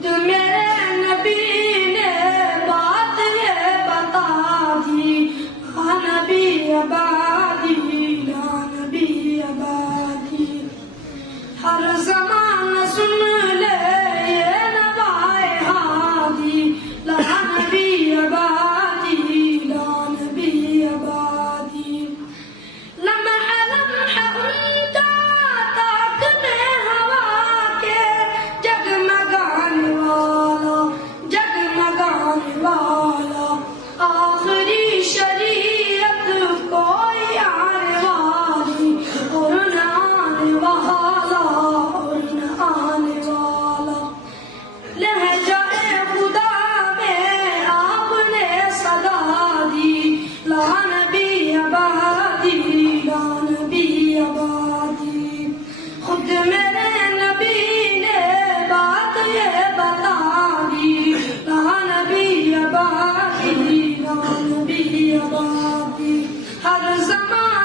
خود میرے نبی نے بات یہ بتا دی، لا نبی آبادی، لا نبی آبادی. ہر زمان سن لے یہ نوائے ہادی، لا نبی آبادی، لا نبی آبادی. لمحہ لمحہ ان کا تاکنے ہوا کے جگمگانے والا، جگمگانے والا. آخری شریعت کوئی آنے والی اور نہ آنے والا، اور نہ آنے والا. لہجۂ خدا میں آپ نے صدا دی، لا نبی آبادی، لا نبی آبادی. خود میرے نبی نے بات یہ بتا دی، لا نبی آبادی، لا نبی آبادی. ہر زمان